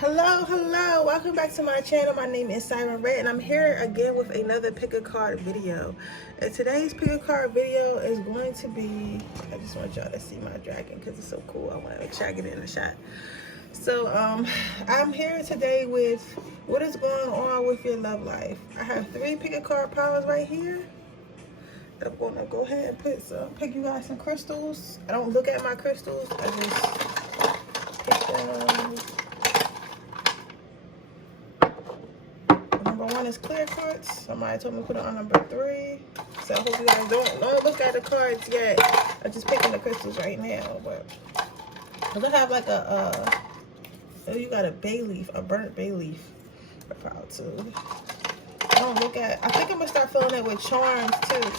Hello, welcome back to my channel. My name is Siren Redd and I'm here again with another pick a card video. And today's pick a card video is going to be, I just want y'all to see my dragon because it's so cool. I want to make sure I get it in the shot. So I'm here today with what is going on with your love life. I have 3 pick a card piles right here. I'm gonna go ahead and pick you guys some crystals. I don't look at my crystals, I just pick them. Number 1 is clear quartz. Somebody told me to put it on number 3. So I hope you guys don't look at the cards yet. I'm just picking the crystals right now. But I'm gonna have like oh, you got a bay leaf, a burnt bay leaf. I'm proud to. I don't look at. I think I'm gonna start filling it with charms too.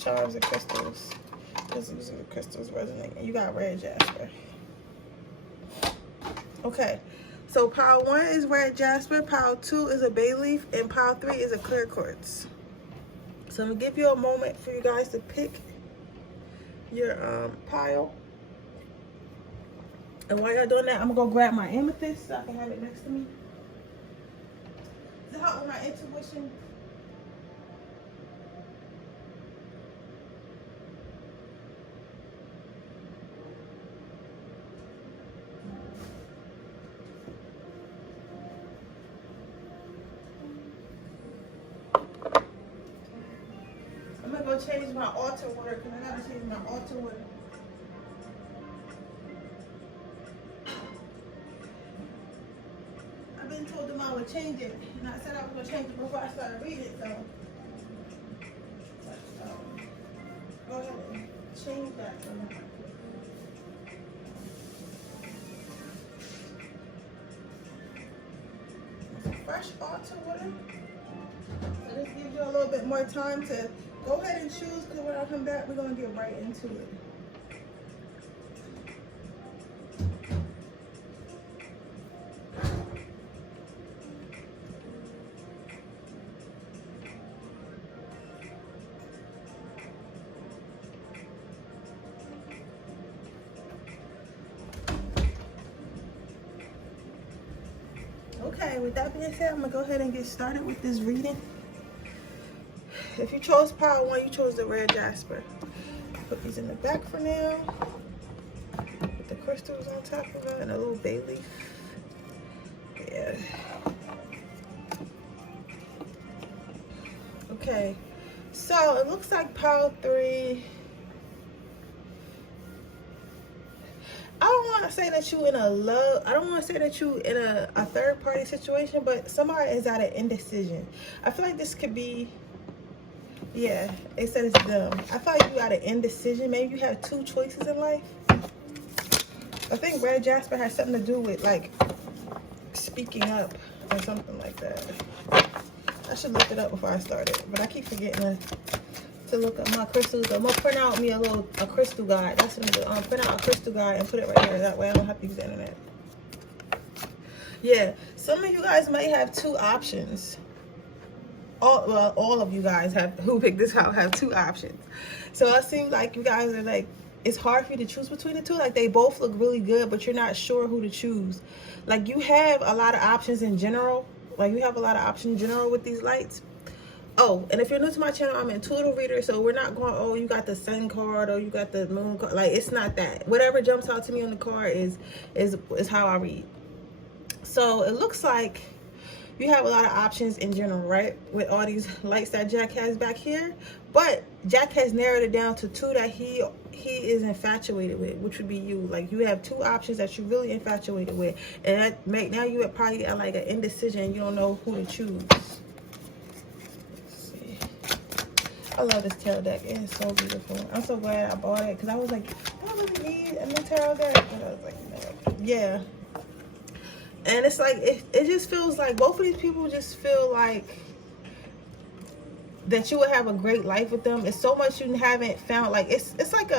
Charms and crystals. Because these are the crystals resonating. You got red jasper. Okay. So pile 1 is red jasper, pile 2 is a bay leaf, and pile 3 is a clear quartz. So I'm gonna give you a moment for you guys to pick your pile. And while y'all doing that, I'm gonna go grab my amethyst so I can have it next to me. Does it help with my intuition? I'm gonna go change my altar water because I gotta change my altar water. I've been told them I would change it, and I said I was gonna change it before I started reading, so go ahead and change that for me. Fresh altar water. So this gives you a little bit more time to go ahead and choose, because when I come back, we're going to get right into it. Okay, with that being said, I'm going to go ahead and get started with this reading. If you chose pile 1, you chose the red jasper. Put these in the back for now. Put the crystals on top of it and a little bay leaf. Yeah. Okay, so it looks like pile 3. I don't want to say that you in a love, I don't want to say that you in a third party situation, but somebody is at an indecision. I feel like this could be, yeah, it says them. I feel like you got an indecision. Maybe you have 2 choices in life. I think red jasper has something to do with like speaking up or something like that. I should look it up before I started, but I keep forgetting to look up my crystals. I'm gonna print out me a crystal guide. That's what I'm gonna do. Print out a crystal guide and put it right here. That way I don't have to use the internet. Yeah, some of you guys might have 2 options. All of you guys who picked this out have 2 options. So it seems like you guys are like, it's hard for you to choose between the 2. Like they both look really good, but you're not sure who to choose. Like you have a lot of options in general. Like you have a lot of options in general with these lights. Oh, and if you're new to my channel, I'm an intuitive reader, so we're not going, oh, you got the sun card or you got the moon card. Like it's not that. Whatever jumps out to me on the card is how I read. So it looks like you have a lot of options in general, right? With all these lights that Jack has back here. But Jack has narrowed it down to 2 that he is infatuated with, which would be you. Like you have 2 options that you're really infatuated with. And that now you are probably at like an indecision. You don't know who to choose. Let's see. I love this tarot deck. It is so beautiful. I'm so glad I bought it because I was like, do I really need a new tarot deck? And I was like, no. Yeah. And it's like, it just feels like both of these people just feel like that you would have a great life with them. It's so much you haven't found. Like, it's like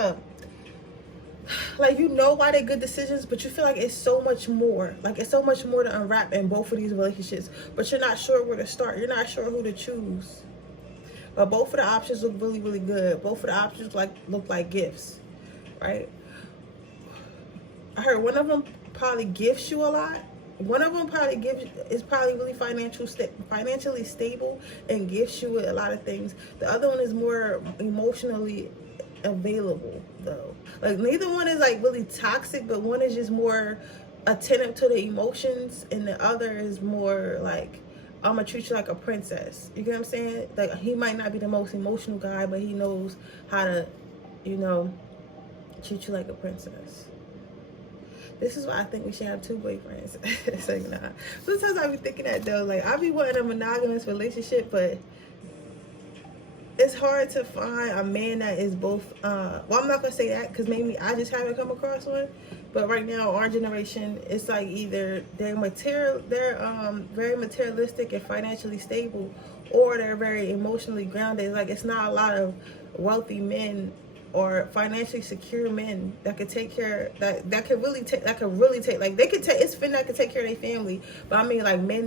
like you know why they're good decisions, but you feel like it's so much more. Like, it's so much more to unwrap in both of these relationships. But you're not sure where to start. You're not sure who to choose. But both of the options look really, really good. Both of the options look like gifts, right? I heard one of them probably gifts you a lot, one of them is probably really financially stable and gives you a lot of things. The other one is more emotionally available though. Like neither one is like really toxic, but one is just more attentive to the emotions, and the other is more like, I'm gonna treat you like a princess. You get what I'm saying? Like he might not be the most emotional guy, but he knows how to, you know, treat you like a princess. This is why I think we should have 2 boyfriends. It's like, nah. Sometimes I be thinking that though. Like I be wanting a monogamous relationship, but it's hard to find a man that is both. Well, I'm not gonna say that because maybe I just haven't come across one. But right now, our generation, it's like either they're very materialistic and financially stable, or they're very emotionally grounded. Like it's not a lot of wealthy men or financially secure men that could take care that could really take like they could take, it's fin that could take care of their family, but I mean like men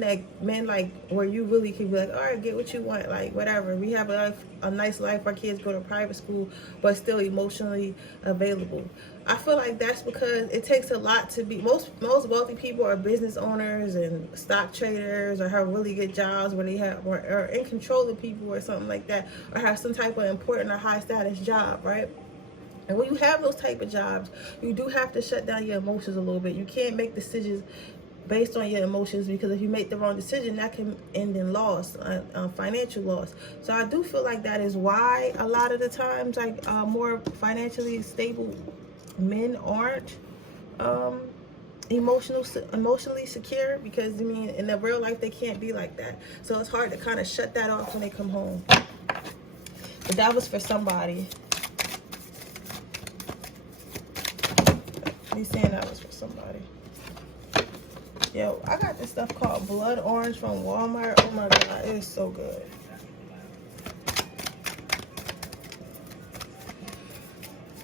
like where you really can be like, all right, get what you want, like whatever, we have a nice life, our kids go to private school, but still emotionally available. I feel like that's because it takes a lot to be, most wealthy people are business owners and stock traders, or have really good jobs where they have or are in control of people or something like that, or have some type of important or high status job, right? And when you have those type of jobs, you do have to shut down your emotions a little bit. You can't make decisions based on your emotions, because if you make the wrong decision, that can end in loss, financial loss. So I do feel like that is why a lot of the times, like more financially stable men aren't emotionally secure, because I mean in the real life they can't be like that. So it's hard to kind of shut that off when they come home. But that was for somebody. He's saying that was for somebody. Yo, I got this stuff called Blood Orange from Walmart. Oh my god, it is so good.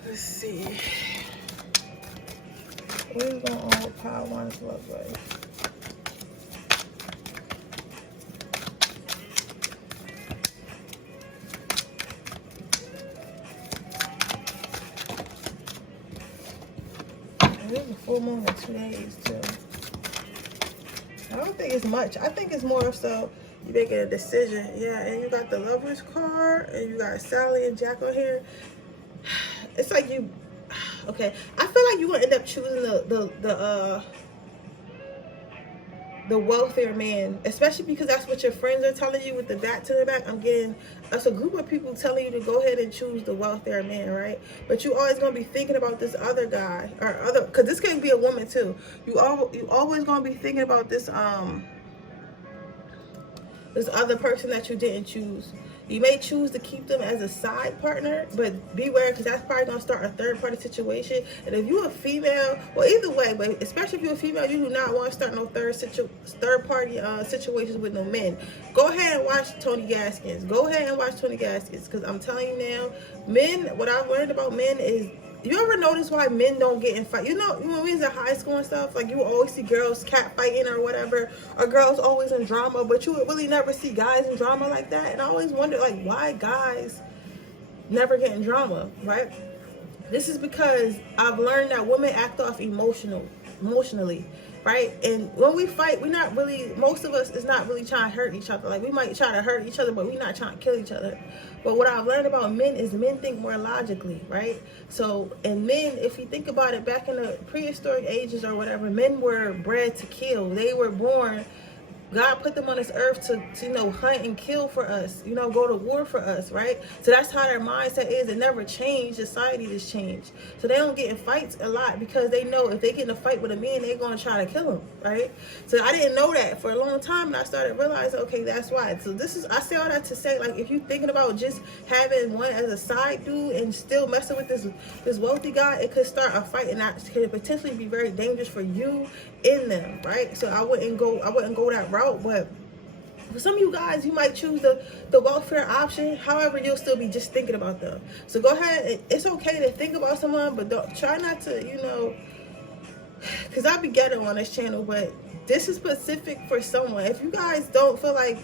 Let's see. What is going on with Power Ones look like? There's a full moon in 2 days too. I don't think it's much. I think it's more so you making a decision. Yeah, and you got the Lovers card, and you got Sally and Jack on here. It's like you, okay. I feel like you're gonna end up choosing the wealthier man, especially because that's what your friends are telling you with the back to the back. I'm getting that's a group of people telling you to go ahead and choose the wealthier man, right? But you always gonna be thinking about this other guy or other, because this can be a woman too. You always gonna be thinking about this this other person that you didn't choose. You may choose to keep them as a side partner, but beware, because that's probably going to start a third-party situation. And if you're a female, well, either way, but especially if you're a female, you do not want to start no third-party situations with no men. Go ahead and watch Tony Gaskins. Go ahead and watch Tony Gaskins, because I'm telling you now, men, what I've learned about men is, you ever notice why men don't get in fight? You know, when we was in high school and stuff, like you would always see girls cat fighting or whatever, or girls always in drama, but you would really never see guys in drama like that. And I always wonder, like, why guys never get in drama, right? This is because I've learned that women act off emotionally, right? And when we fight, we're not really, most of us is not really trying to hurt each other. Like we might try to hurt each other, but we're not trying to kill each other. But what I've learned about men is men think more logically, right? So, and men, if you think about it, back in the prehistoric ages or whatever, men were bred to kill. They were born, God put them on this earth to you know, hunt and kill for us, you know, go to war for us, right? So that's how their mindset is. It never changed. Society just changed. So they don't get in fights a lot, because they know if they get in a fight with a man, they're going to try to kill him, right? So I didn't know that for a long time, and I started realizing, okay, that's why. So this is, I say all that to say, like, if you're thinking about just having one as a side dude and still messing with this wealthy guy, it could start a fight, and that could potentially be very dangerous for you in them, right? So I wouldn't go that route. But for some of you guys, you might choose the welfare option. However, you'll still be just thinking about them. So go ahead. It's okay to think about someone, but don't try not to, you know, because I'll be ghetto on this channel, but this is specific for someone. If you guys don't feel like,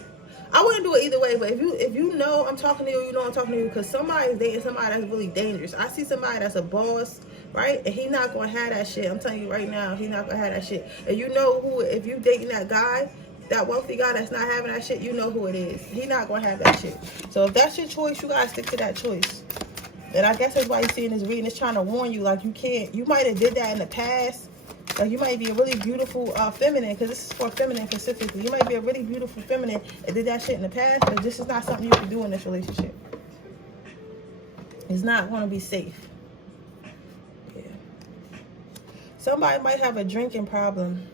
I wouldn't do it either way, but if you know I'm talking to you, you know I'm talking to you, because somebody's dating somebody that's really dangerous. I see somebody that's a boss, right? And he not gonna have that shit. I'm telling you right now, he not gonna have that shit. And you know who, if you dating that guy, that wealthy guy that's not having that shit, you know who it is. He not gonna have that shit. So if that's your choice, you gotta stick to that choice. And I guess that's why you see in this reading, it's trying to warn you, like, you can't, you might have did that in the past. Like, you might be a really beautiful feminine, because this is for feminine specifically. You might be a really beautiful feminine and did that shit in the past, but this is not something you can do in this relationship. It's not going to be safe. Yeah. Somebody might have a drinking problem.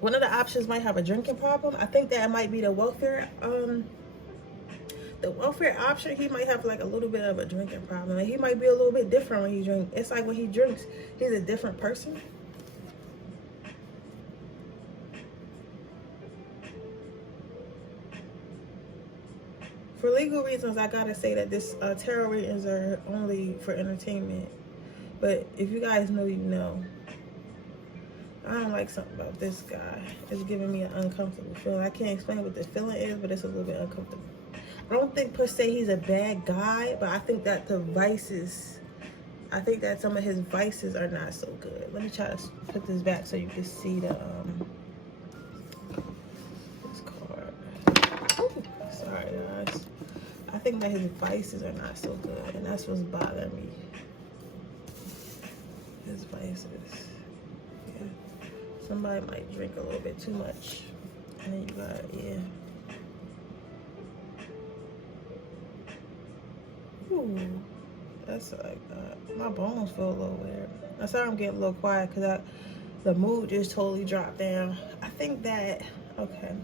One of the options might have a drinking problem. I think that might be the welfare option. He might have like a little bit of a drinking problem. Like, he might be a little bit different when he drinks. It's like when he drinks, he's a different person. For legal reasons, I gotta say that this tarot readings are only for entertainment. But if you guys know, you know. I don't like something about this guy. It's giving me an uncomfortable feeling. I can't explain what the feeling is, but it's a little bit uncomfortable. I don't think per se he's a bad guy, but I think that the vices, I think that some of his vices are not so good. Let me try to put this back so you can see the this card. Ooh, sorry guys. I think that his vices are not so good, and that's what's bothering me. His vices. Yeah. Somebody might drink a little bit too much. And then you got, yeah. Ooh, that's like, my bones feel a little weird. That's why I'm getting a little quiet, because the mood just totally dropped down. I think that, okay.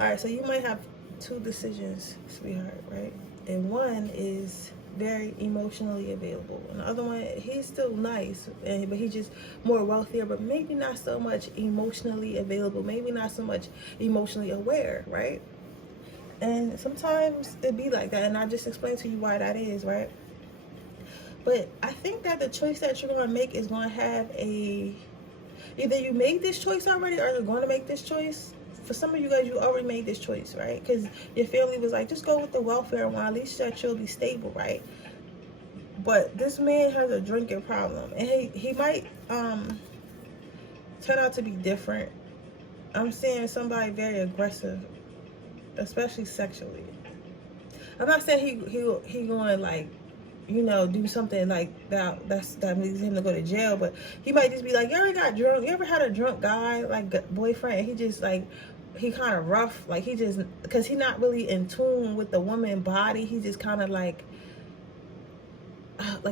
All right, so you might have two decisions, sweetheart, right? And one is very emotionally available, and the other one, he's still nice, but he's just more wealthier, but maybe not so much emotionally available, maybe not so much emotionally aware, right? And sometimes it be like that, and I just explained to you why that is, right? But I think that the choice that you're going to make is going to have either you made this choice already, or you're going to make this choice. For some of you guys, you already made this choice, right? Because your family was like, just go with the welfare one, at least that you'll be stable, right? But this man has a drinking problem, and he might turn out to be different. I'm seeing somebody very aggressive, especially sexually. I'm not saying he going to, like, you know, do something like that needs him to go to jail, but he might just be like, you ever got drunk? You ever had a drunk guy, like, boyfriend, and he just, like, he kind of rough, like, he just, because he not really in tune with the woman body. He just kind of like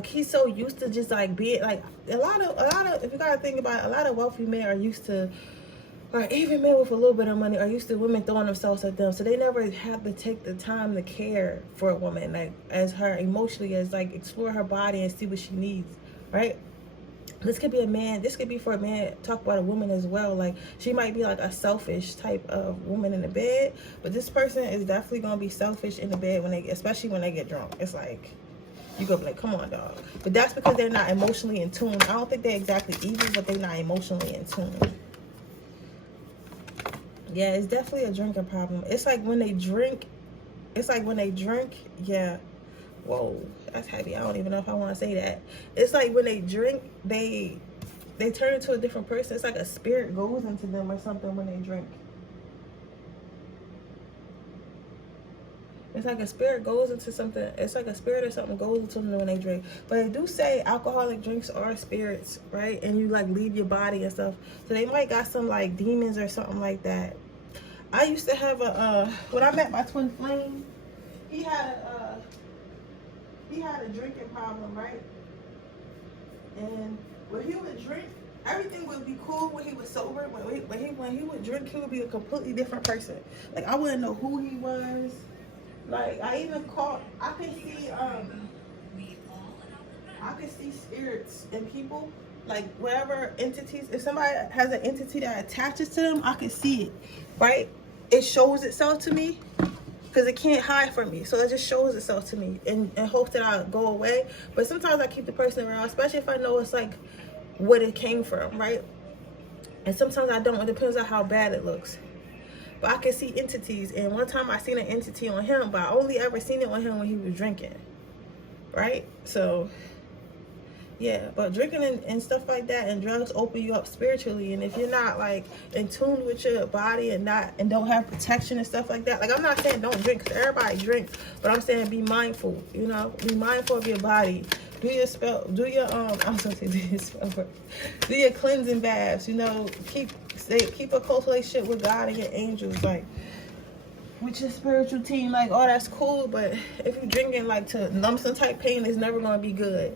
he's so used to just like being like a lot of, if you gotta think about it, a lot of wealthy men are used to, or even men with a little bit of money are used to women throwing themselves at them, so they never have to take the time to care for a woman, like, as her emotionally, as like explore her body and see what she needs, right? This could be a man, this could be for a man, talk about a woman as well. Like, she might be like a selfish type of woman in the bed, but this person is definitely gonna be selfish in the bed when they, especially when they get drunk. It's like, you go be like, come on, dog. But that's because they're not emotionally in tune. I don't think they're exactly evil, but they're not emotionally in tune. Yeah, it's definitely a drinking problem. It's like when they drink, yeah. Whoa, that's heavy. I don't even know if I want to say that. It's like when they drink, they turn into a different person. It's like a spirit goes into them or something when they drink. It's like a spirit goes into something. It's like a spirit or something goes into them when they drink. But they do say alcoholic drinks are spirits, right? And you like leave your body and stuff. So they might got some like demons or something like that. I used to have when I met my twin flame, he had a drinking problem, right? And when he would drink, everything would be cool when he was sober. When he would drink, he would be a completely different person. Like, I wouldn't know who he was. Like, I could see spirits in people. Like, whatever entities, if somebody has an entity that attaches to them, I can see it, right? It shows itself to me, because it can't hide from me. So it just shows itself to me and hopes that I'll go away. But sometimes I keep the person around, especially if I know it's like what it came from, right? And sometimes I don't. It depends on how bad it looks. But I can see entities. And one time I seen an entity on him, but I only ever seen it on him when he was drinking. Right? So, yeah. But drinking and stuff like that and drugs open you up spiritually. And if you're not, like, in tune with your body and don't have protection and stuff like that. Like, I'm not saying don't drink, because everybody drink. But I'm saying be mindful, you know? Be mindful of your body. Do your spell, do your, I'm supposed to say do your spell work. Do your cleansing baths, you know? Keep a close relationship with God and your angels, like, with your spiritual team. Like, oh, that's cool, but if you're drinking, like, to numb some type pain, it's never going to be good.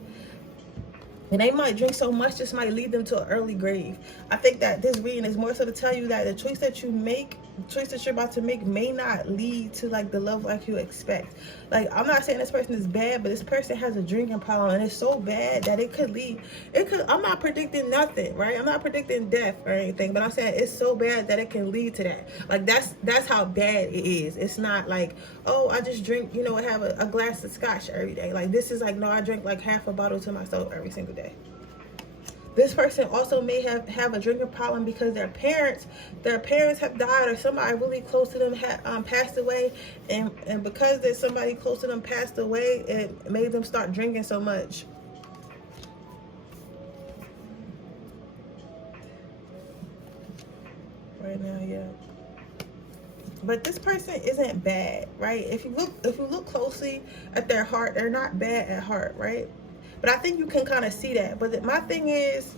And they might drink so much, this might lead them to an early grave. I think that this reading is more so to tell you that the choice that you make, the choice that you're about to make, may not lead to, like, the love like you expect. Like, I'm not saying this person is bad, but this person has a drinking problem, and it's so bad that it could lead. I'm not predicting nothing, right? I'm not predicting death or anything, but I'm saying it's so bad that it can lead to that. Like, that's how bad it is. It's not like, oh, I just drink, you know, I have a glass of scotch every day. Like, this is like, no, I drink like half a bottle to myself every single day. This person also may have a drinking problem because their parents have died, or somebody really close to them passed away, and because there's somebody close to them passed away, it made them start drinking so much. Right now, yeah. But this person isn't bad, right? If you look closely at their heart, they're not bad at heart, right? But I think you can kind of see that. But my thing is,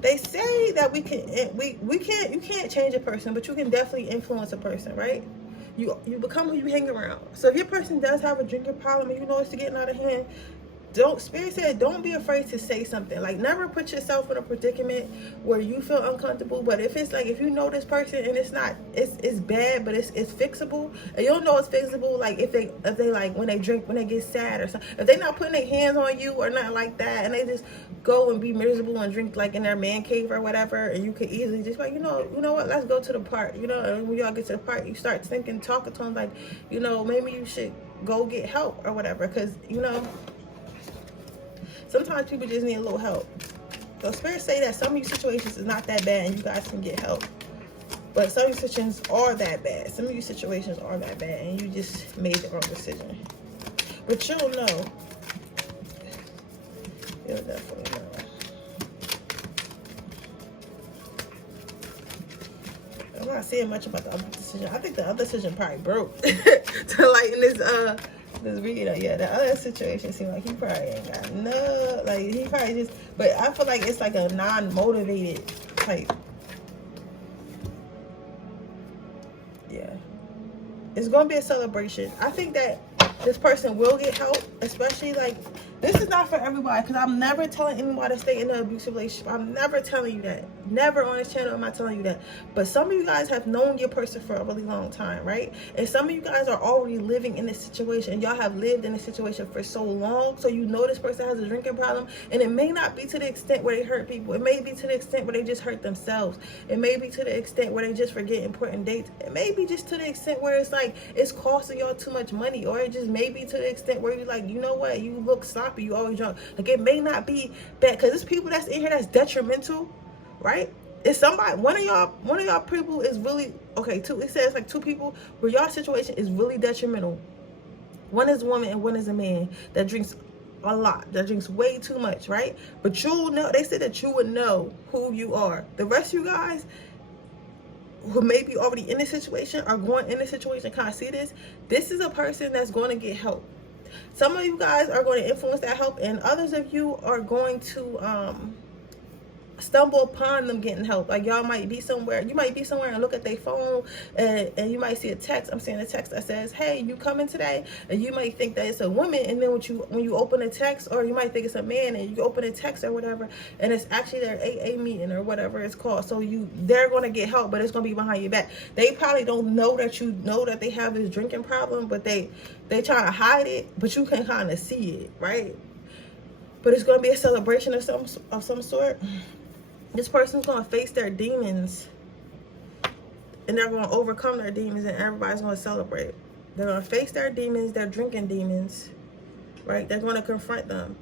they say that you can't change a person, but you can definitely influence a person, right? You become who you hang around. So if your person does have a drinking problem and you know it's getting out of hand, Spirit said, don't be afraid to say something. Like, never put yourself in a predicament where you feel uncomfortable. But if it's like, if you know this person and it's bad, but it's fixable, and you'll know it's fixable, like if they like, when they drink, when they get sad or something, if they not putting their hands on you or nothing like that, and they just go and be miserable and drink like in their man cave or whatever, and you could easily just like, you know what, let's go to the park, you know. And when y'all get to the park, you start thinking, talking to them like, you know, maybe you should go get help or whatever, because, you know, sometimes people just need a little help. So spirits say that some of these situations is not that bad and you guys can get help. But some of these situations are that bad. Some of these situations are that bad and you just made the wrong decision. But you'll know. You'll definitely know. I'm not saying much about the other decision. I think the other decision probably broke. To like in this reading, yeah, the other situation seemed like he probably ain't got no, like he probably just, but I feel like it's like a non-motivated type. Yeah, it's gonna be a celebration. I think that this person will get help, especially like, this is not for everybody, because I'm never telling anybody to stay in an abusive relationship. I'm never telling you that. Never on this channel am I telling you that. But some of you guys have known your person for a really long time, right? And some of you guys are already living in this situation. Y'all have lived in this situation for so long, so you know this person has a drinking problem. And it may not be to the extent where they hurt people. It may be to the extent where they just hurt themselves. It may be to the extent where they just forget important dates. It may be just to the extent where it's like, it's costing y'all too much money. Or it just may be to the extent where you're like, you know what, you look sloppy, you always drunk. Like, it may not be bad, because there's people that's in here that's detrimental, right? It's somebody, one of y'all people is really, okay, it says like two people where y'all situation is really detrimental. One is a woman and one is a man that drinks a lot, that drinks way too much, right? But you'll know, they said that you would know who you are. The rest of you guys who may be already in this situation or going in this situation kind of see this is a person that's going to get help. Some of you guys are going to influence that help, and others of you are going to stumble upon them getting help. Like, y'all might be somewhere, you might be somewhere and look at their phone, and you might see a text. I'm seeing a text that says, hey, you coming today? And you might think that it's a woman, and then when you open a text, or you might think it's a man, and you open a text or whatever, and it's actually their AA meeting or whatever it's called. So they're going to get help, but it's going to be behind your back. They probably don't know that you know that they have this drinking problem, but they trying to hide it, but you can kind of see it, right? But it's going to be a celebration of some sort. This person's going to face their demons, and they're going to overcome their demons, and everybody's going to celebrate. They're going to face their demons, their drinking demons, right? They're going to confront them.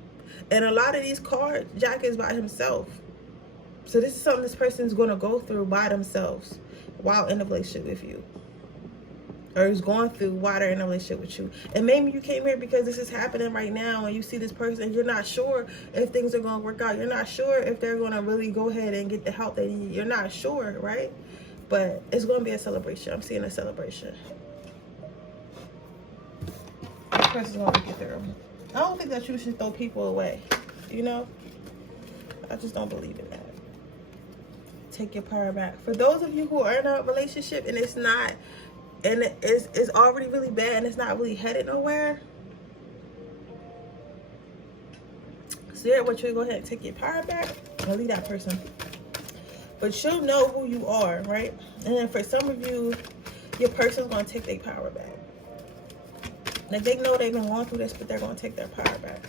And a lot of these cards, Jack is by himself. So this is something this person is going to go through by themselves while in a relationship with you. Or is going through while they're in a relationship with you. And maybe you came here because this is happening right now and you see this person and you're not sure if things are going to work out. You're not sure if they're going to really go ahead and get the help they need. You're not sure, right? But it's going to be a celebration. I'm seeing a celebration. This person's going to get through. I don't think that you should throw people away. You know? I just don't believe in that. Take your power back. For those of you who are in a relationship and it's not, and it's already really bad and it's not really headed nowhere, Spirit wants you to go ahead and take your power back and leave that person. But you'll know who you are, right? And then for some of you, your person's going to take their power back. Like, they know they've been going through this, but they're going to take their power back.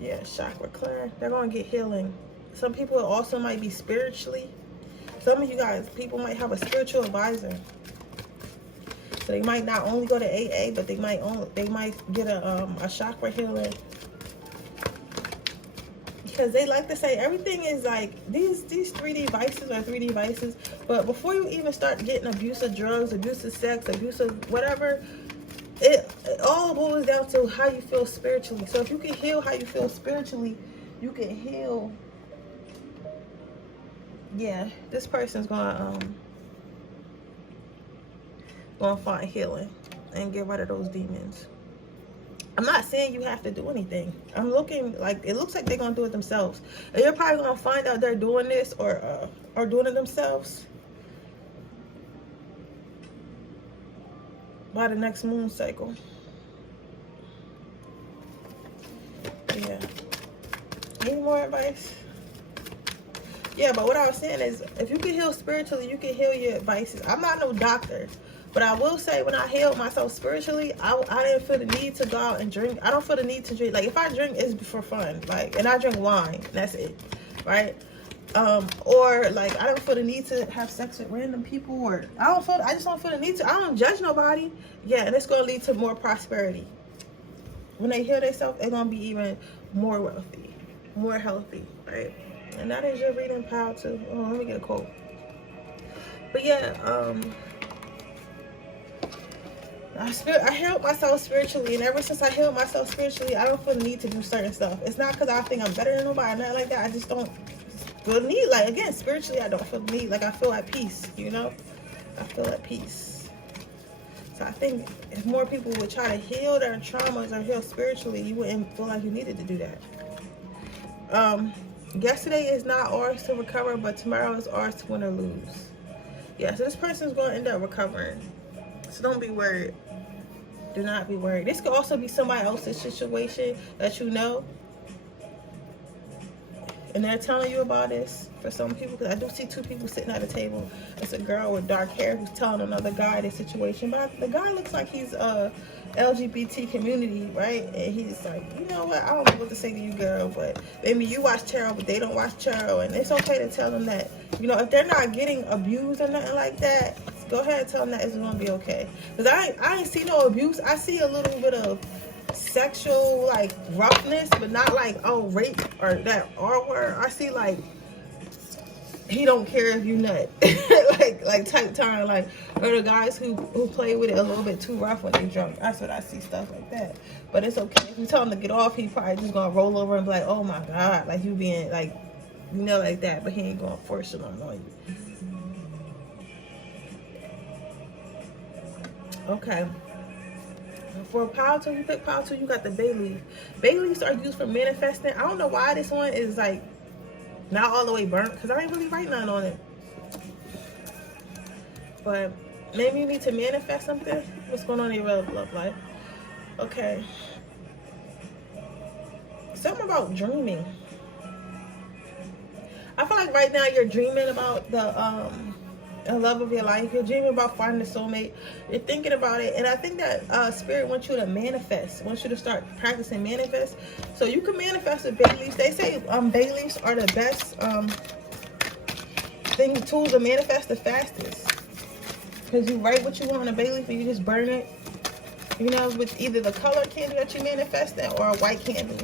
Yeah, chakra clear. They're going to get healing. Some people also might be spiritually. Some of you guys, people might have a spiritual advisor. So they might not only go to AA, but they might get a chakra healing. Because they like to say everything is like, these 3D vices are 3D vices. But before you even start getting abusive drugs, abusive sex, abusive whatever, it all boils down to how you feel spiritually. So if you can heal how you feel spiritually, you can heal. Yeah, this person's gonna find healing and get rid of those demons. I'm not saying you have to do anything. I'm looking like, it looks like they're gonna do it themselves. And you're probably gonna find out they're doing this or doing it themselves by the next moon cycle. Yeah. Any more advice? Yeah, but what I was saying is, if you can heal spiritually, you can heal your vices. I'm not no doctor, but I will say when I healed myself spiritually, I didn't feel the need to go out and drink. I don't feel the need to drink. Like, if I drink, it's for fun. Like, and I drink wine, and that's it, right? Or like, I don't feel the need to have sex with random people, or I just don't feel the need to. I don't judge nobody. Yeah, and it's gonna lead to more prosperity. When they heal themselves, they're gonna be even more wealthy, more healthy, right? And that is your reading power too. Oh, let me get a quote. But yeah, I healed myself spiritually, and ever since I healed myself spiritually, I don't feel the need to do certain stuff. It's not because I think I'm better than nobody, nothing like that. I just don't feel the need. Like, again, spiritually, I don't feel the need. Like, I feel at peace, you know? I feel at peace. So I think if more people would try to heal their traumas or heal spiritually, you wouldn't feel like you needed to do that. Yesterday is not ours to recover, but tomorrow is ours to win or lose. Yeah, so this person's going to end up recovering. So don't be worried. Do not be worried. This could also be somebody else's situation that you know, and they're telling you about this. For some people, because I do see two people sitting at a table. It's a girl with dark hair who's telling another guy this situation. But the guy looks like he's LGBT community, right? And he's like, you know what, I don't know what to say to you, girl, but maybe you watch tarot, but they don't watch tarot. And it's okay to tell them that, you know, if they're not getting abused or nothing like that, go ahead and tell them that it's gonna be okay. Because I ain't see no abuse. I see a little bit of sexual, like, roughness, but not like, oh, rape or that R word. I see, like, he don't care if you nut. like type time, like, or the guys who play with it a little bit too rough when they drunk. That's what I see, stuff like that. But it's okay. If you tell him to get off, he probably just gonna roll over and be like, oh my God, like you being like, you know, like that. But he ain't gonna force it on you. Okay. For power tool, you pick power tool, you got the bay leaf. Bay leaves are used for manifesting. I don't know why this one is like not all the way burnt, because I ain't really write nothing on it. But maybe you need to manifest something. What's going on in your love life? Okay. Something about dreaming. I feel like right now you're dreaming about the love of your life. You're dreaming about finding a soulmate. You're thinking about it. And I think that Spirit wants you to manifest. Wants you to start practicing manifest. So you can manifest with bay leaves. They say bay leaves are the best tools to manifest the fastest. Because you write what you want on a bay leaf and you just burn it. You know, with either the color candle that you manifest or a white candle.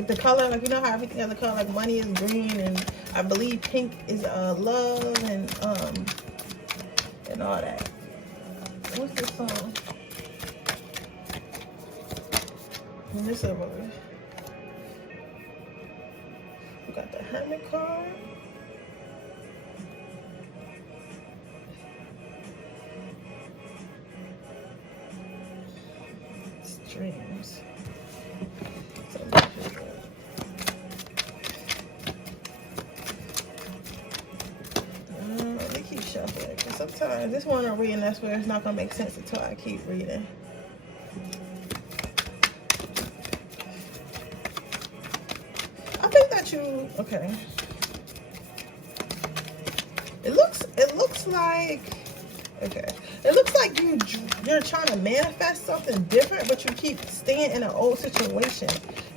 Like the color, like you know how everything has a color, like money is green, and I believe pink is love, and all that. What's this song? And this over. We got the Hermit card. Dreams. Let me keep shuffling. Because sometimes this one I'm reading, that's where it's not going to make sense until I keep reading. I think that you, okay. It looks like, okay. It looks like you're trying to manifest something different, but you keep staying in an old situation.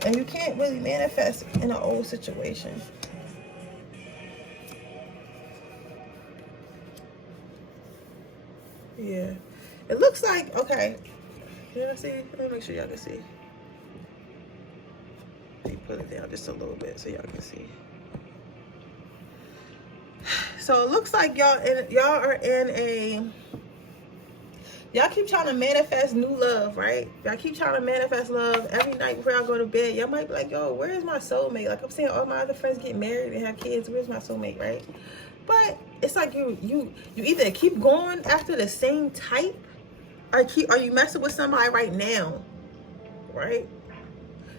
And you can't really manifest in an old situation. Yeah. It looks like, okay. Can I see? Let me make sure y'all can see. Let me put it down just a little bit so y'all can see. So it looks like y'all are in a... Y'all keep trying to manifest new love, right? Y'all keep trying to manifest love every night before y'all go to bed. Y'all might be like, yo, where's my soulmate? Like I'm saying, all my other friends get married and have kids. Where's my soulmate, right? But it's like you either keep going after the same type, or are you messing with somebody right now, right?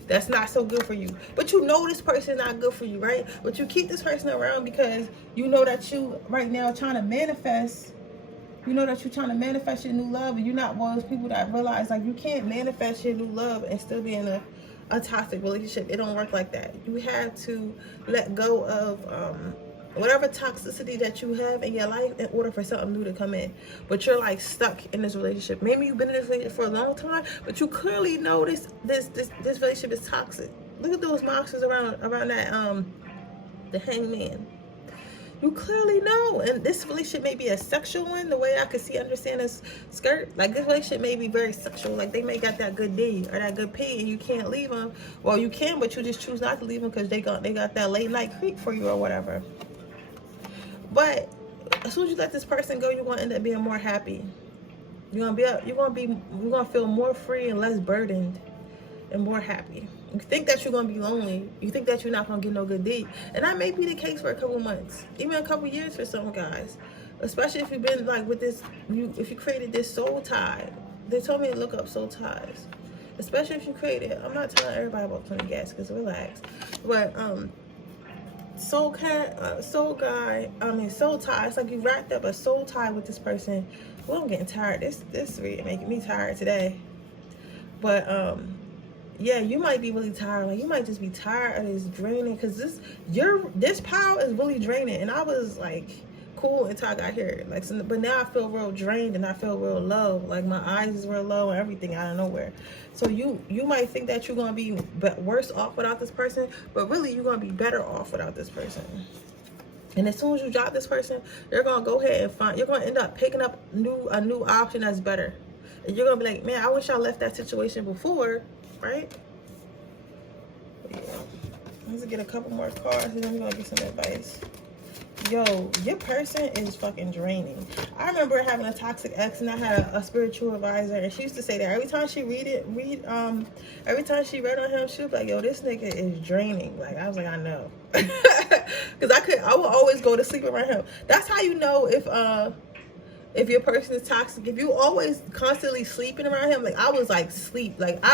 That's not so good for you. But you know this person not good for you, right? But you keep this person around because you know that you right now trying to manifest. You know that you're trying to manifest your new love, and you're not one of those people that realize like you can't manifest your new love and still be in a toxic relationship. It don't work like that. You have to let go of whatever toxicity that you have in your life in order for something new to come in. But you're like stuck in this relationship. Maybe you've been in this relationship for a long time, but you clearly know this relationship is toxic. Look at those monsters around that the hangman. You clearly know, and this relationship may be a sexual one, the way I could understand this skirt. Like this relationship may be very sexual, like they may got that good D or that good P, and you can't leave them. Well, you can, but you just choose not to leave them because they got that late night creep for you or whatever. But as soon as you let this person go, you're gonna end up being more happy. You're gonna feel more free and less burdened, and more happy. You think that you're gonna be lonely. You think that you're not gonna get no good D, and that may be the case for a couple months, even a couple years for some guys. Especially if you've been like with this, if you created this soul tie. They told me to look up soul ties. Especially if you created. I'm not telling everybody about plenty gas, because relax. But soul tie. It's like you wrapped up a soul tie with this person. Well, I'm getting tired. This really making me tired today. But yeah, you might be really tired. Like you might just be tired of this draining, because this power is really draining. And I was like cool until I got here. Like, so, but now I feel real drained and I feel real low. Like my eyes is real low and everything out of nowhere. So you might think that you're gonna be worse off without this person, but really you're gonna be better off without this person. And as soon as you drop this person, you're gonna go ahead and you're gonna end up picking up a new option that's better. And you're gonna be like, man, I wish I left that situation before. Right? Yeah. Let's get a couple more cards and then we're gonna get some advice. Yo, your person is fucking draining. I remember having a toxic ex, and I had a spiritual advisor, and she used to say that every time she every time she read on him, she was like, yo, this nigga is draining. Like, I was like, I know. Because I would always go to sleep around him. That's how you know if your person is toxic. If you always constantly sleeping around him, like I was like sleep, like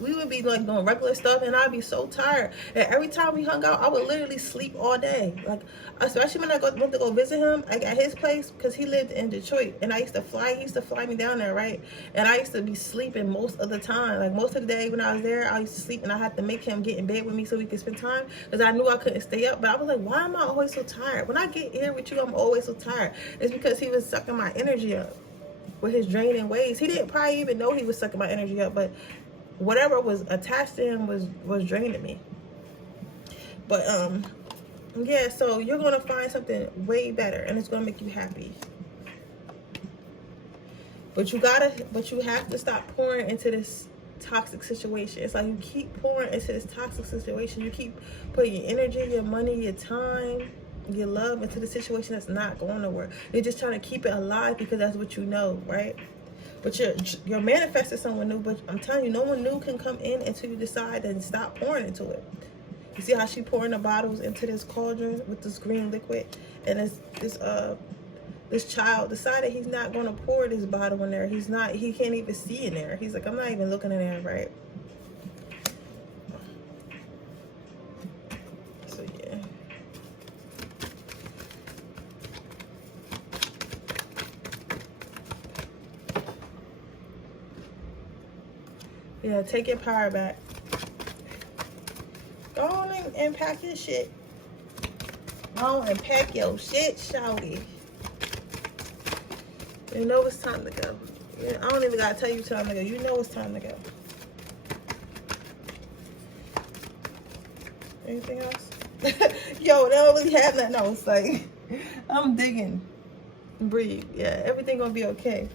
we would be like doing regular stuff, and I'd be so tired. And every time we hung out, I would literally sleep all day. Like especially when I went to go visit him, like at his place, because he lived in Detroit, and he used to fly me down there, right? And I used to be sleeping most of the time. Like most of the day when I was there, I used to sleep, and I had to make him get in bed with me so we could spend time, because I knew I couldn't stay up. But I was like, why am I always so tired? When I get here with you, I'm always so tired. It's because he was sucking my energy up with his draining ways. He didn't probably even know he was sucking my energy up, but whatever was attached to him was draining me. But yeah, so you're gonna find something way better, and it's gonna make you happy. But you have to stop pouring into this toxic situation. It's like you keep pouring into this toxic situation. You keep putting your energy, your money, your time, your love into the situation that's not going nowhere. You're just trying to keep it alive because that's what you know, right? But you're manifesting someone new, but I'm telling you, no one new can come in until you decide and stop pouring into it. You see how she pouring the bottles into this cauldron with this green liquid, and this child decided he's not going to pour this bottle in there. He can't even see in there. He's like, I'm not even looking in there, right? So yeah. Yeah, take your power back. Go on and pack your shit. Go on and pack your shit, shawty. You know it's time to go. I don't even gotta tell you time to go. You know it's time to go. Anything else? Yo, they don't really have nothing else. Like, I'm digging. Breathe. Yeah, everything gonna be okay.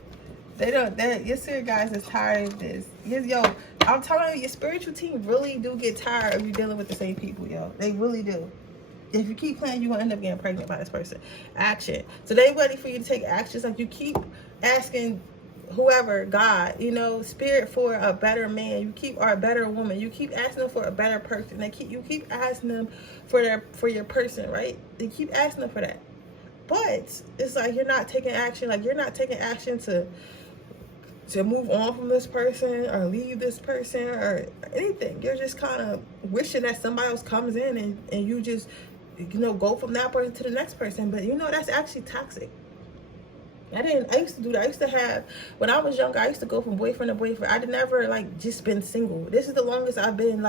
Your spirit guys is tired of this. Yo, I'm telling you, your spiritual team really do get tired of you dealing with the same people, yo. They really do. If you keep playing, you're going to end up getting pregnant by this person. Action. So they ready for you to take actions. Like, you keep asking whoever, God, spirit, for a better man. Or a better woman. You keep asking them for a better person. You keep asking them for your person, right? You keep asking them for that. But it's like you're not taking action. Like, you're not taking action to move on from this person or leave this person or anything. You're just kind of wishing that somebody else comes in and you just go from that person to the next person. But that's actually toxic. I used to do that. I used to have, when I was younger, I used to go from boyfriend to boyfriend. I'd never just been single. This is the longest I've been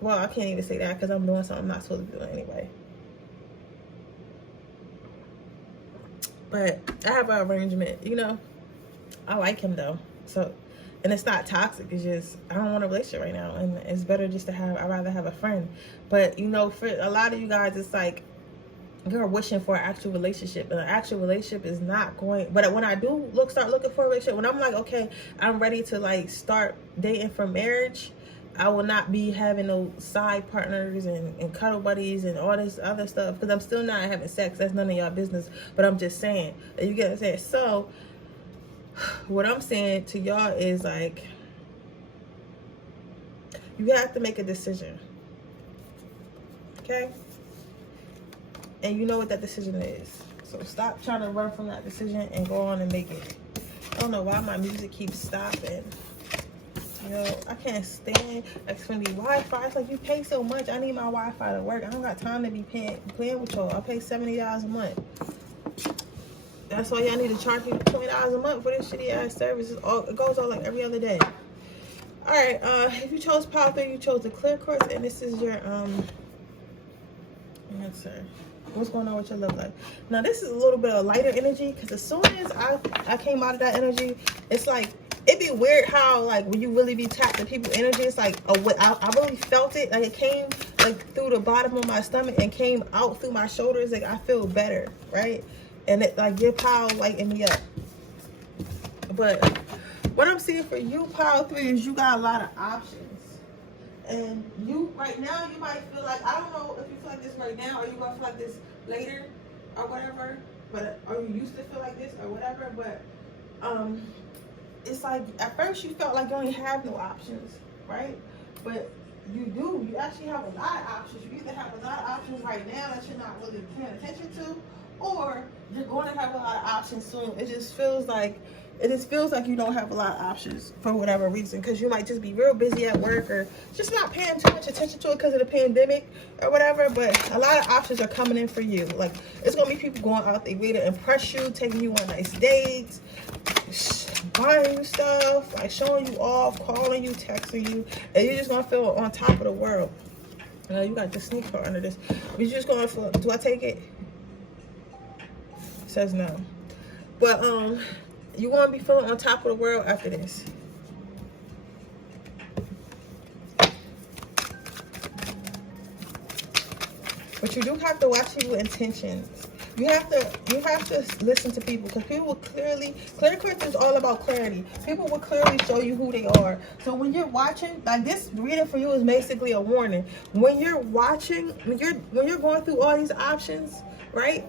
well, I can't even say that because I'm doing something I'm not supposed to do anyway. But I have an arrangement, I like him though. So, and it's not toxic. It's just, I don't want a relationship right now. And it's better just to I'd rather have a friend. But, for a lot of you guys, it's like, you're wishing for an actual relationship. And an actual relationship is not going, but when I do start looking for a relationship, when I'm like, okay, I'm ready to start dating for marriage, I will not be having no side partners and cuddle buddies and all this other stuff. Because I'm still not having sex. That's none of y'all business. But I'm just saying, you get what I'm saying? So, what I'm saying to y'all is you have to make a decision, okay? And you know what that decision is. So stop trying to run from that decision and go on and make it. I don't know why my music keeps stopping. I can't stand Xfinity Wi-Fi. It's like, you pay so much. I need my Wi-Fi to work. I don't got time to be playing with y'all. I pay $70 a month. That's why y'all need to charge me $20 a month for this shitty ass service. It goes on every other day. All right, if you chose Power 3, you chose the clear quartz, and this is your answer. What's going on with your love life? Now, this is a little bit of lighter energy, because as soon as I came out of that energy, it's like, it'd be weird how when you really be tapped in people's energy, it's like I really felt it. It came through the bottom of my stomach and came out through my shoulders. I feel better, right? And it your power lighting me up. But what I'm seeing for you, Power 3, is you got a lot of options. And you, right now, you might feel I don't know if you feel like this right now, or you gonna feel like this later, or whatever. Or you used to feel like this, or whatever. But it's at first you felt like you only have no options, right? But you do. You actually have a lot of options. You either have a lot of options right now that you're not really paying attention to, or you're going to have a lot of options soon. It just feels like you don't have a lot of options for whatever reason, because you might just be real busy at work or just not paying too much attention to it because of the pandemic or whatever. But a lot of options are coming in for you. It's gonna be people going out their way to impress you, taking you on nice dates, buying you stuff, showing you off, calling you, texting you, and you're just gonna feel on top of the world. You got the sneak part under this. You're just gonna feel. Do I take it? Says no. But you want to be feeling on top of the world after this. But you do have to watch people's intentions. You have to listen to people, because people will clear quartz is all about clarity. People will clearly show you who they are. So when you're watching, like, this reading for you is basically a warning. When you're watching, when you're going through all these options, right?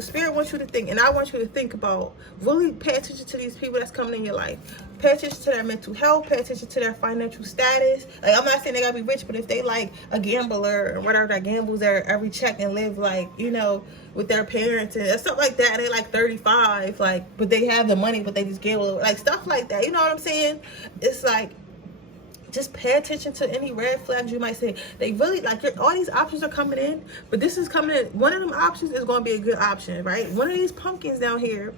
Spirit wants you to think, and I want you to think about, really pay attention to these people that's coming in your life. Pay attention to their mental health, pay attention to their financial status. Like, I'm not saying they gotta be rich, but if they like a gambler or whatever that gambles their every check and live, like, you know, with their parents and stuff like that, and they like 35, like, but they have the money, but they just gamble, like, stuff like that. You know what I'm saying? It's like, just pay attention to any red flags you might see. They really, like, all these options are coming in, but this is coming in. One of them options is going to be a good option, right? One of these pumpkins down here,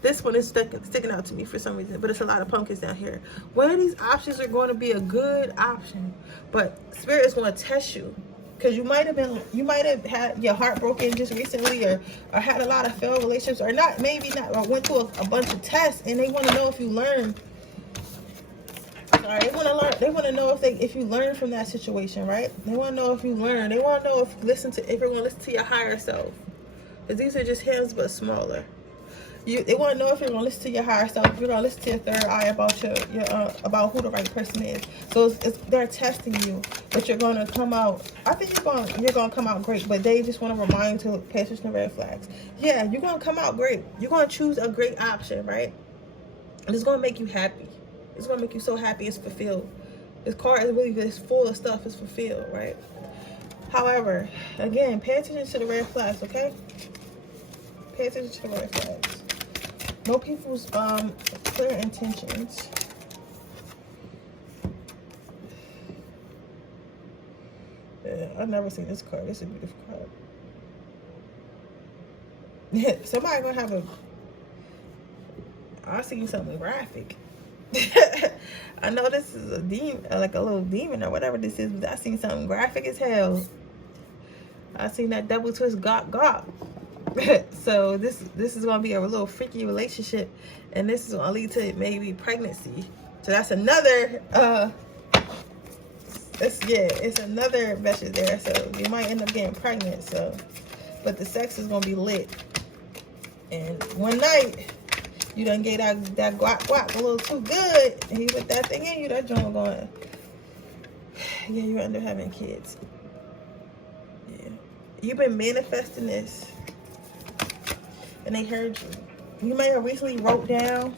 this one is sticking out to me for some reason, but it's a lot of pumpkins down here. One of these options are going to be a good option, but Spirit is going to test you, because you might have had your heart broken just recently, or had a lot of failed relationships, or not, maybe not, or went through a bunch of tests, and they want to know if you learn. They want to learn. They want to know if you learn from that situation, right? They want to know if you learn. They want to know if you're going to listen to your higher self, because these are just hands but smaller. They want to know if you're going to listen to your higher self, if you're going to listen to your third eye about your about who the right person is. So they're testing you, but you're going to come out. I think you're going to come out great, but they just want to remind you to pay attention to red flags. Yeah, you're going to come out great. You're going to choose a great option, right? And it's going to make you happy. It's going to make you so happy it's fulfilled. This card is really just full of stuff. It's fulfilled, right? However, again, pay attention to the red flags, okay? Pay attention to the red flags. Know people's clear intentions. Yeah, I've never seen this card. It's a beautiful card. Somebody gonna have I seen something graphic. I know this is a demon, like a little demon or whatever this is, but I seen something graphic as hell. I seen that double twist gok. So this is gonna be a little freaky relationship, and this is gonna lead to maybe pregnancy. So that's another it's another message there. So you might end up getting pregnant. So, but the sex is gonna be lit, and one night you done gave that guap a little too good, and he put that thing in you, that joint going, yeah, you end up having kids. Yeah, you've been manifesting this, and they heard you. You may have recently wrote down.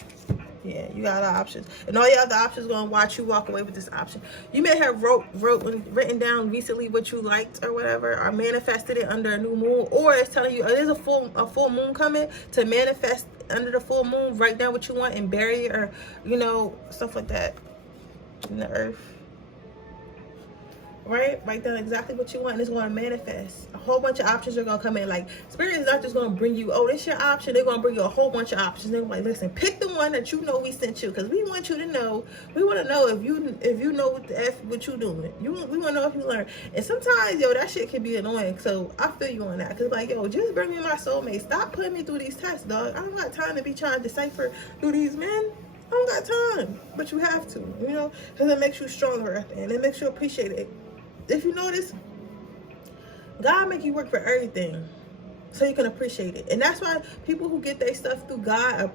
Yeah, you got other options, and all your other options gonna watch you walk away with this option. You may have written down recently what you liked or whatever, or manifested it under a new moon, or it's telling you there's a full moon coming to manifest under the full moon. Write down what you want and bury it, or stuff like that in the earth. Right? Write down exactly what you want, and it's going to manifest. A whole bunch of options are going to come in. Like, Spirit is not just going to bring you, oh, this your option. They're going to bring you a whole bunch of options. They're like, listen, pick the one that you know we sent you, because we want you to know. We want to know if you know what the F what you doing. We want to know if you learn. And sometimes, that shit can be annoying. So I feel you on that, because like, just bring me my soulmate. Stop putting me through these tests, dog. I don't got time to be trying to decipher through these men. I don't got time. But you have to, because it makes you stronger at the end. It makes you appreciate it. If you notice, God make you work for everything so you can appreciate it. And that's why people who get their stuff through God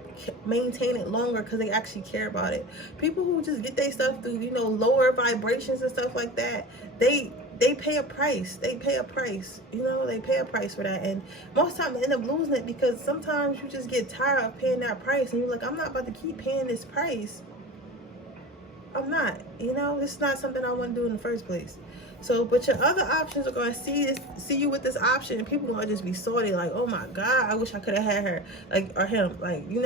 maintain it longer, because they actually care about it. People who just get their stuff through, lower vibrations and stuff like that, they pay a price. They pay a price. They pay a price for that. And most times they end up losing it, because sometimes you just get tired of paying that price, and you're like, I'm not about to keep paying this price. I'm not. This is not something I want to do in the first place. So, but your other options are going to see you with this option, and people going to just be salty, like, oh my God, I wish I could have had her, like, or him, like, your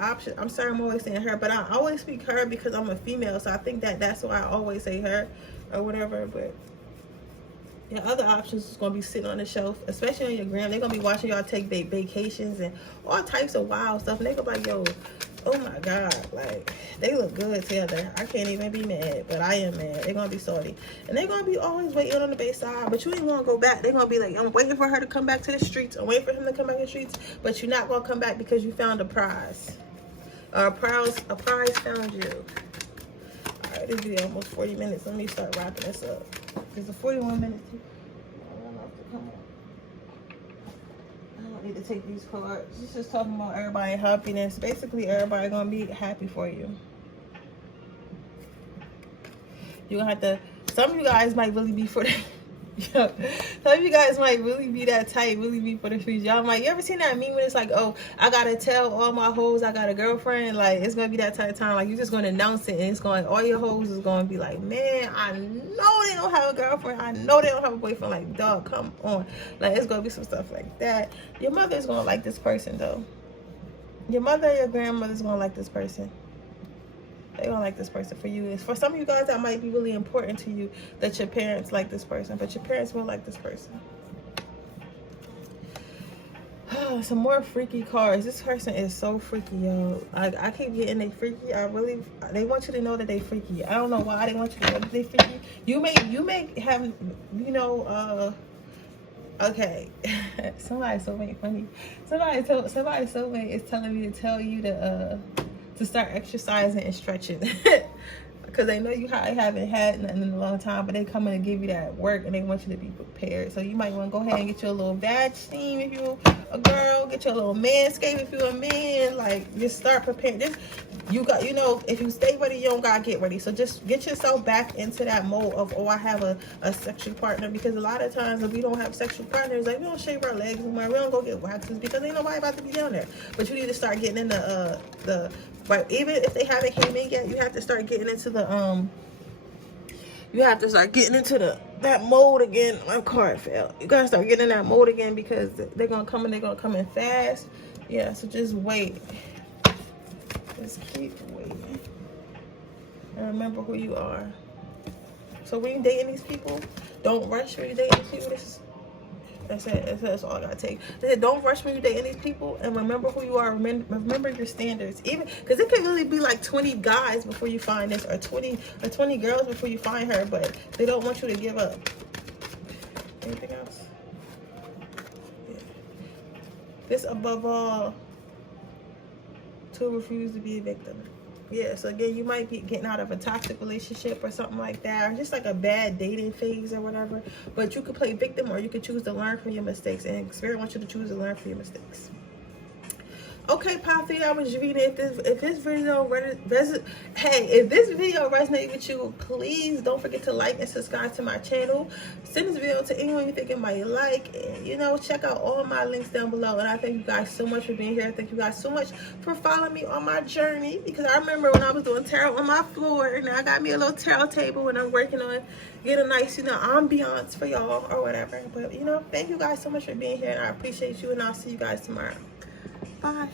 option. I'm sorry, I'm always saying her, but I always speak her because I'm a female, so I think that's why I always say her or whatever. But your other options is going to be sitting on the shelf, especially on your gram. They're going to be watching y'all take vacations and all types of wild stuff, and they're going to be like, oh my God, like, they look good together. I can't even be mad, but I am mad. They're going to be salty. And they're going to be always waiting on the base side, but you ain't going to go back. They're going to be like, I'm waiting for her to come back to the streets. I'm waiting for him to come back to the streets, but you're not going to come back because you found a prize. A prize found you. All right, this video almost 40 minutes. Let me start wrapping this up. It's a 41 minutes. I don't know if to come need to take these cards. She's just talking about everybody happiness. Basically, everybody gonna be happy for you. You're gonna have to, some of you guys might really be for the, some of you guys might really be that type, really be for the future. Y'all might, you ever seen that meme when it's like, oh, I gotta tell all my hoes I got a girlfriend? Like, it's gonna be that type of time. Like, you're just gonna announce it, and it's going, all your hoes is gonna be like, man, I know they don't have a girlfriend. I know they don't have a boyfriend. Like, dog, come on. Like, it's gonna be some stuff like that. Your mother's gonna like this person, though. Your mother or your grandmother's gonna like this person. They don't like this person for you. It's for some of you guys that might be really important to you that your parents like this person, but your parents won't like this person. Some more freaky cards. This person is so freaky, yo. I keep getting they freaky. They want you to know that they freaky. I don't know why they want you to know that they freaky. You may have, you know, okay. Somebody's soulmate funny. Somebody's soulmate is telling me to tell you to start exercising and stretching. Because they know you haven't had nothing in a long time, but they coming to give you that work and they want you to be prepared. So you might want to go ahead and get your little vaccine if you're a girl, get your little manscape if you're a man. Like, just start preparing. Just, you got, you know, if you stay ready, you don't gotta get ready. So just get yourself back into that mode of, oh, I have a sexual partner. Because a lot of times if we don't have sexual partners, like, we don't shave our legs anymore, we don't go get waxes because ain't nobody about to be down there. But you need to start getting in but even if they haven't came in yet, you have to start getting into that mode again. My card fell. You gotta start getting in that mode again because they're gonna come in fast. Yeah, so just wait. Just keep waiting. And remember who you are. So when you're dating these people, don't rush when you're dating these people. That's it. That's all I gotta take. Don't rush when you're dating these people, and remember who you are. Remember your standards. Even because it could really be like 20 guys before you find this, or 20 girls before you find her, but they don't want you to give up. Anything else? Yeah. This above all, to refuse to be a victim. Yeah, so again, you might be getting out of a toxic relationship or something like that, or just like a bad dating phase or whatever. But you could play victim, or you could choose to learn from your mistakes. And Spirit wants you to choose to learn from your mistakes. Okay, Poppy, that was Javita. If this video resonated with you, please don't forget to like and subscribe to my channel. Send this video to anyone you think it might like. And, you know, check out all my links down below. And I thank you guys so much for being here. Thank you guys so much for following me on my journey. Because I remember when I was doing tarot on my floor, and I got me a little tarot table, and I'm working on getting a nice, you know, ambiance for y'all or whatever. But, you know, thank you guys so much for being here, and I appreciate you, and I'll see you guys tomorrow. Bye.